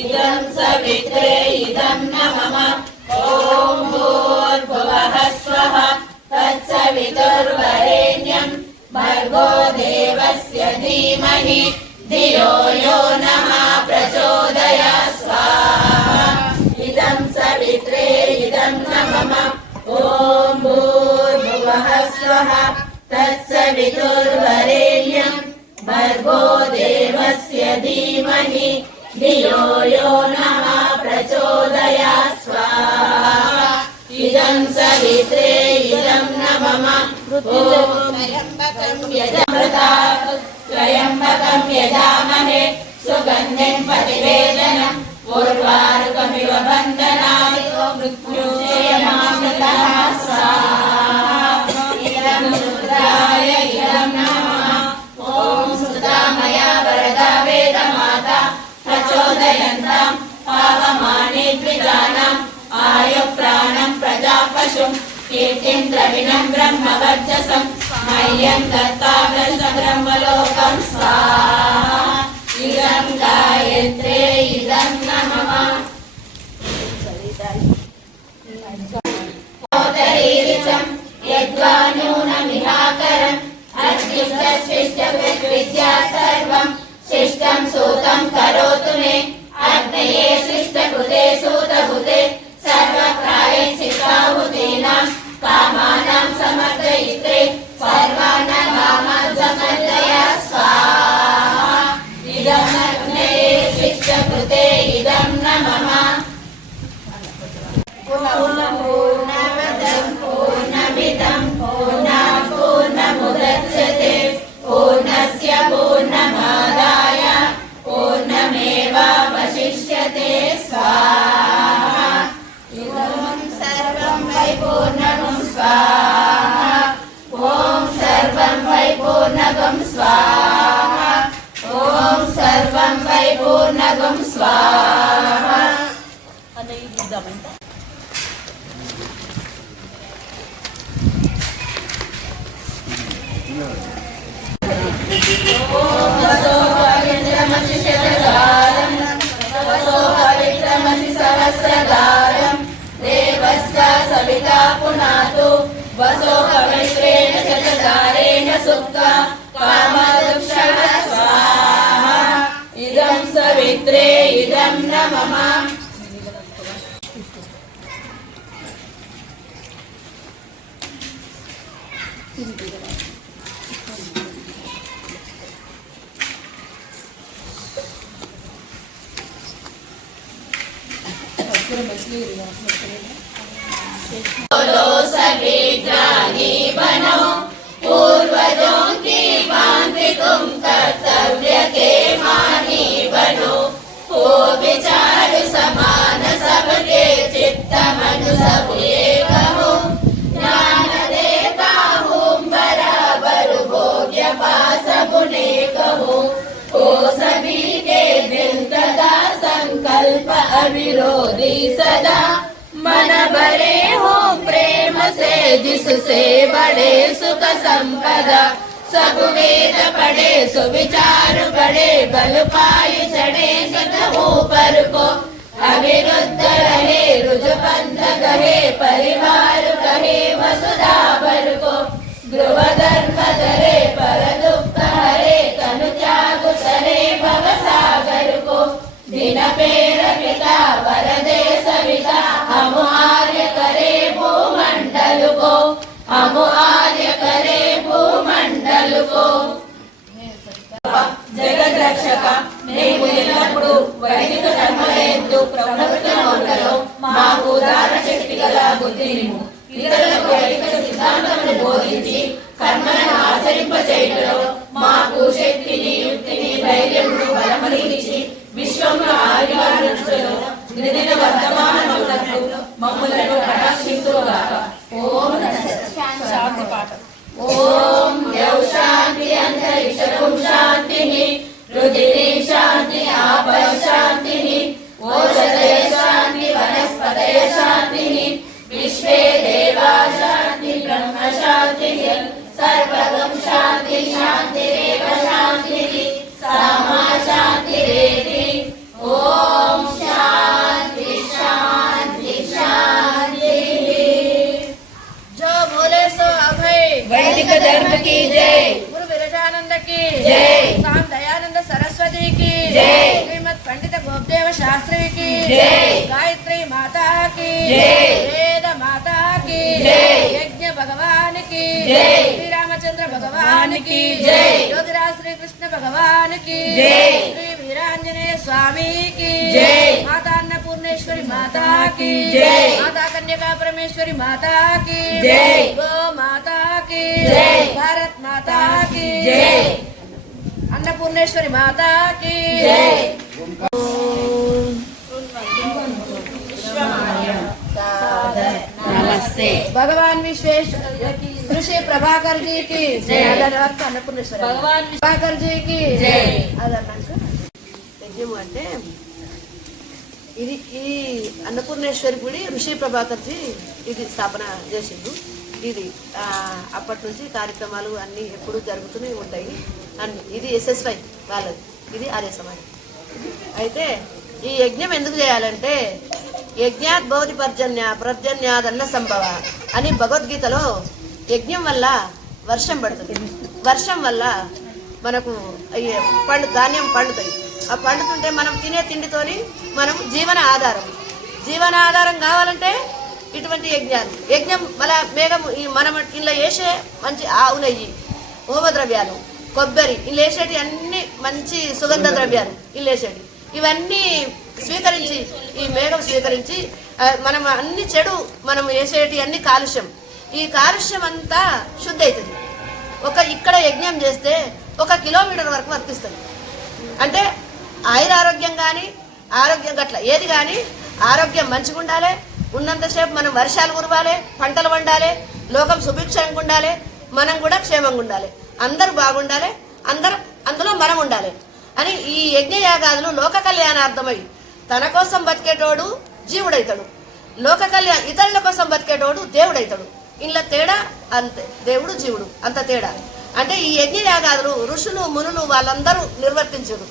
इदं सवित्रे इदं न मम ॐ भूर्भुवः स्वः तत्सवितुर्वरेण्यं भर्गो देवस्य धीमहि धियो यो नः प्रचोदयात् स्वाहा इदं सवित्रे इदं न मम ॐ भूर्भुवः स्वः तत्सवितुर्वरेण्यं भर्गो देवस्य धीमहि धियो यो नः प्रचोदयात् स्वाहा इदं सवित्रे इदं न मम ॐ त्र्यम्बकं यजामहे सुगन्धिं प्रतिवेदनम् उर्वारुकमिव बन्धनात् मृत्युञ्जयमामृतः स्वाहा इदं रुद्राय इदं नमः ॐ सुधामया वरदा वेदमाता प्रचोदयन्तां पावमाने द्विजानाम् आयुप्राणं प्रजापशुं कीर्तिं द्रविणं ब्रह्मवर्चसं मह्यं दत्ता ब्रह्मलोकं स्वाहा इदं गायत्रे इदं नमः ोदरीरिचं यद्वा न्यूनमिहाकरम् अग्निष्टविद्या सर्वं शिष्टं सूतं करोतु मे अग्नये शिष्टभुते सूतभुते सर्वप्रायश्चित्ताहुतीनां कामानां समर्पयित्रे सर्वान् कामान् समर्पयात् स्वाहा इदं अग्नये शिष्टभुते इदं न मम पूर्णमदं पूर्णमिदं पूर्णात् पूर्णमुदच्यते पूर्णस्य पूर्णमादाय पूर्णमेवावशिष्यते स्वाहा इदं सर्वं वै पूर्णं स्वाहा ॐ सर्वं वै पूर्णं स्वाहा ॐ सर्वं वै पूर्णं स्वाहा सहस्रदारं देवस्य सविता पुनातु वसो पवित्रेण शतदारेण सुप्ता कामदक्षः स्वाहा इदं सवित्रे इदं न मम बोलो सभी ज्ञानी बनो पूर्वजों की भांति तुम कर्तव्य के मानी बनो हो विचार समान सबके चित्त मन सब एक हो ज्ञान देता हूँ बराबर भोग्य पास बुने कहो हो सभी के दिल सदा संकल्प अविरोधी सदा मन भरे हो प्रेम से जिससे बड़े सुख संपदा सब वेद पढ़े सुविचार पढ़े बल पाए चढ़े सत ऊपर को अविरुद्ध रहे रुजपंथ कहे परिवार कहे वसुधा भर को ध्रुव धर्म धरे पर दुख हरे तनु त्याग करे भव सागर को दिन पेर पिता वरदे सविता हम आर्य करे भूमंडल को हम आर्य करे भूमंडल को जगद रक्षक నీవు ఎల్లప్పుడు వైదిక కర్మలందు ప్రవృత్తమవుటలో మాకు దాన శక్తి గల బుద్ధినిమ్ము ఇతరులకు వైదిక సిద్ధాంతమును బోధించి కర్మలను ఆచరింపచేయుటలో మాకు శక్తిని యుక్తిని ధైర్యమును బలమునిచ్చి విశ్వమును ఆయుర్వాణించును దినదిన వర్ధమానమవునట్లు మమ్ములను కటాక్షించుగాక ఓం శాంతి పాఠం ఓం యౌ శాంతి అంతరిక్షం శాంతి रुदिनी शांति आपः शांति ओषधय शांति वनस्पतय शांति विश्वे देवा शांति ब्रह्म शांति सर्वगं शांति शांतिरेव शांति सामा शांतिरेति ओम गायत्री माता की, वेद माता की, यज्ञ भगवान की, श्री रामचंद्र भगवान की, योगिराज श्री कृष्ण भगवान की, श्री वीरांजनेय स्वामी की, माता अन्नपूर्णेश्वरी माता की, माता कन्यका परमेश्वरी माता की, गो माता की, भारत माता की, अन्नपूर्णेश्वरी माता की। नमस्ते। भगवान विश्वेश्वर ऋषि प्रभाकर जी की अन्नपूर्णेश्वर भगवान प्रभाकर जी की యజ్ఞము అంటే ఇది అన్నపూర్ణేశ్వరి గుడి ఋషి ప్రభాకర్ జీ ఇది స్థాపన చేసిండు. ఇది అప్పటి నుంచి కార్యక్రమాలు అన్నీ ఎప్పుడు జరుగుతూనే ఉంటాయి అన్ని. ఇది SSY వాళ్ళది, ఇది ఆర్య సమాజం. అయితే ఈ యజ్ఞం ఎందుకు చేయాలంటే యజ్ఞాత్ భవతి పర్జన్యాదన్న సంభవ అని భగవద్గీతలో యజ్ఞం వల్ల వర్షం పడుతుంది. వర్షం వల్ల మనకు ధాన్యం పండుతాయి. ఆ పండుతుంటే మనం తినే తిండితోని మనం జీవన ఆధారం కావాలంటే ఇటువంటి యజ్ఞం మళ్ళా మేఘం మనం ఇంట్లో వేసే మంచి ఆవు నెయ్యి, హోమద్రవ్యాలు, కొబ్బరి ఇల్లు వేసేటి అన్ని మంచి సుగంధ ద్రవ్యాలు ఇల్లు వేసేటి ఇవన్నీ స్వీకరించి ఈ మేఘం స్వీకరించి మనం అన్ని చెడు మనం వేసేటి అన్ని కాలుష్యం, ఈ కాలుష్యం అంతా శుద్ధి అవుతుంది. ఇక్కడ యజ్ఞం చేస్తే 1 కిలోమీటర్ వరకు వర్తిస్తుంది. అంటే ఆరోగ్యం కానీ ఆరోగ్యం గట్ల ఏది కానీ ఆరోగ్యం మంచిగా ఉండాలి, ఉన్నంతసేపు మనం వర్షాలు కురవాలి, పంటలు పండాలి, లోకం సుభిక్షంగా ఉండాలి, మనం కూడా క్షేమంగా ఉండాలి, అందరూ బాగుండాలి, అందులో మనం ఉండాలి అని ఈ యజ్ఞయాగాదులు లోక కళ్యాణార్థమై తన కోసం బతికేటోడు జీవుడైతాడు, ఇతరుల కోసం బతికేటోడు దేవుడైతాడు. ఇంట్లో తేడా అంతే, దేవుడు జీవుడు అంత తేడా. అంటే ఈ యజ్ఞయాగాదులు ఋషులు మునులు వాళ్ళందరూ నిర్వర్తించారు.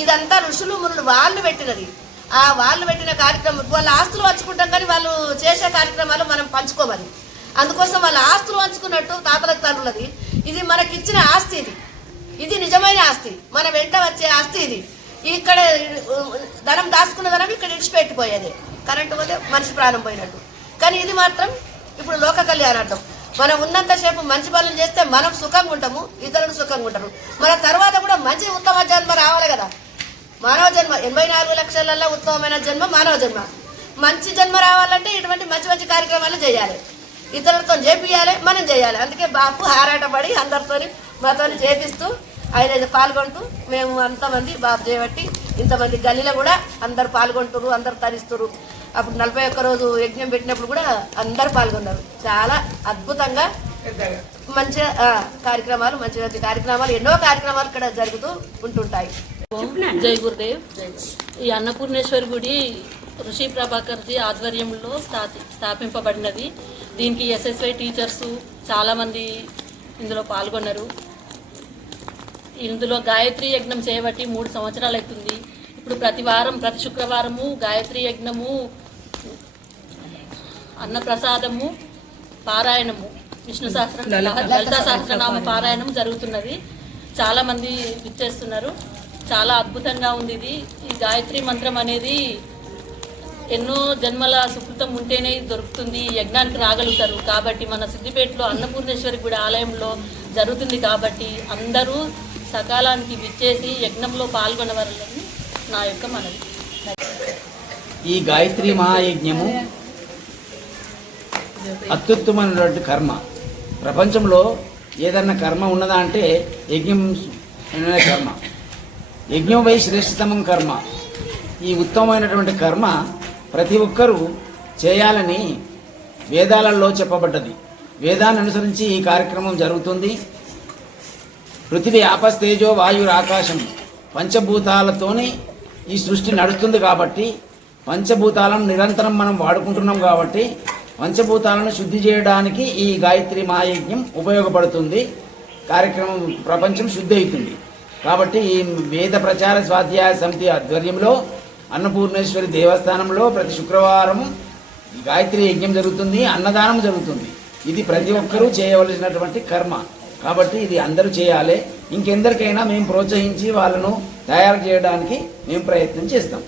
ఇదంతా ఋషులు మునులు వాళ్ళు పెట్టినది. వాళ్ళు పెట్టిన కార్యక్రమం వాళ్ళ ఆస్తులు పంచుకుంటాం కానీ వాళ్ళు చేసే కార్యక్రమాలు మనం పంచుకోమని. అందుకోసం వాళ్ళ ఆస్తులు పంచుకున్నట్టు తాతలకు తండ్రులది ఇది మనకిచ్చిన ఆస్తి. ఇది నిజమైన ఆస్తి, మన వెంట వచ్చే ఆస్తి. ఇది ఇక్కడ ధనం దాచుకున్న ధనం ఇక్కడ ఇడిచిపెట్టిపోయేది, కరెంటు పోతే మనిషి ప్రాణం పోయినట్టు. కానీ ఇది మాత్రం ఇప్పుడు లోక కళ్యాణార్థం. మనం ఉన్నంతసేపు మంచి పనులు చేస్తే మనం సుఖంగా ఉంటాము, ఇతరులు సుఖంగా ఉంటారు. మన తర్వాత కూడా మంచి ఉత్తమ జన్మ రావాలి కదా. మానవ జన్మ 84 లక్షలలో ఉత్తమమైన జన్మ మానవ జన్మ. మంచి జన్మ రావాలంటే ఇటువంటి మంచి కార్యక్రమాలు చేయాలి, ఇతరులతో చేపియాలి, మనం చేయాలి. అందుకే బాపు ఆరాటపడి అందరితో మాతో చేపిస్తూ ఆయన పాల్గొంటూ మేము అంతమంది బాపు చేయబట్టి ఇంతమంది గల్లీలో కూడా అందరు పాల్గొంటారు, అందరు తరిస్తారు. అప్పుడు 41 రోజు యజ్ఞం పెట్టినప్పుడు కూడా అందరు పాల్గొన్నారు. చాలా అద్భుతంగా మంచి కార్యక్రమాలు మంచి కార్యక్రమాలు ఎన్నో కార్యక్రమాలు ఇక్కడ జరుగుతూ ఉంటుంటాయి. జై గురుదేవ్. ఈ అన్నపూర్ణేశ్వరి గుడి ఋషి ప్రభాకర్ జీ ఆధ్వర్యంలో స్థాపింపబడినది. దీనికి SSY టీచర్స్ చాలామంది ఇందులో పాల్గొన్నారు. ఇందులో గాయత్రి యజ్ఞం చేయబట్టి 3 సంవత్సరాలు అవుతుంది. ఇప్పుడు ప్రతి శుక్రవారము గాయత్రి యజ్ఞము, అన్నప్రసాదము, పారాయణము, విష్ణు సహస్ర లలితా సహస్రనామ పారాయణం జరుగుతున్నది. చాలామంది విచ్చేస్తున్నారు. చాలా అద్భుతంగా ఉంది ఇది. ఈ గాయత్రి మంత్రం అనేది ఎన్నో జన్మల సుకృతం ఉంటేనే దొరుకుతుంది, యజ్ఞానికి రాగలుగుతారు. కాబట్టి మన సిద్దిపేటలో అన్నపూర్ణేశ్వరి గుడి ఆలయంలో జరుగుతుంది కాబట్టి అందరూ సకాలానికి విచ్చేసి యజ్ఞంలో పాల్గొనవలని నా యొక్క మనవి. ఈ గాయత్రి మహాయజ్ఞము అత్యుత్తమైనటువంటి కర్మ. ప్రపంచంలో ఏదన్నా కర్మ ఉన్నదా అంటే యజ్ఞం కర్మ. యజ్ఞం వై శ్రేష్టతమం కర్మ. ఈ ఉత్తమమైనటువంటి కర్మ ప్రతి ఒక్కరూ చేయాలని వేదాలలో చెప్పబడ్డది. వేదాన్ని అనుసరించి ఈ కార్యక్రమం జరుగుతుంది. పృథివీ ఆపస్తేజో వాయుర్ ఆకాశం పంచభూతాలతోనే ఈ సృష్టి నడుస్తుంది. కాబట్టి పంచభూతాలను నిరంతరం మనం వాడుకుంటున్నాం. కాబట్టి పంచభూతాలను శుద్ధి చేయడానికి ఈ గాయత్రి మహాయజ్ఞం ఉపయోగపడుతుంది. కార్యక్రమం ప్రపంచం శుద్ధి అవుతుంది. కాబట్టి ఈ వేద ప్రచార స్వాధ్యాయ సమితి ఆధ్వర్యంలో అన్నపూర్ణేశ్వరి దేవస్థానంలో ప్రతి శుక్రవారం గాయత్రి యజ్ఞం జరుగుతుంది, అన్నదానం జరుగుతుంది. ఇది ప్రతి ఒక్కరూ చేయవలసినటువంటి కర్మ. కాబట్టి ఇది అందరూ చేయాలి. ఇంకెందరికైనా మేము ప్రోత్సహించి వాళ్ళను తయారు చేయడానికి మేము ప్రయత్నం చేస్తాం.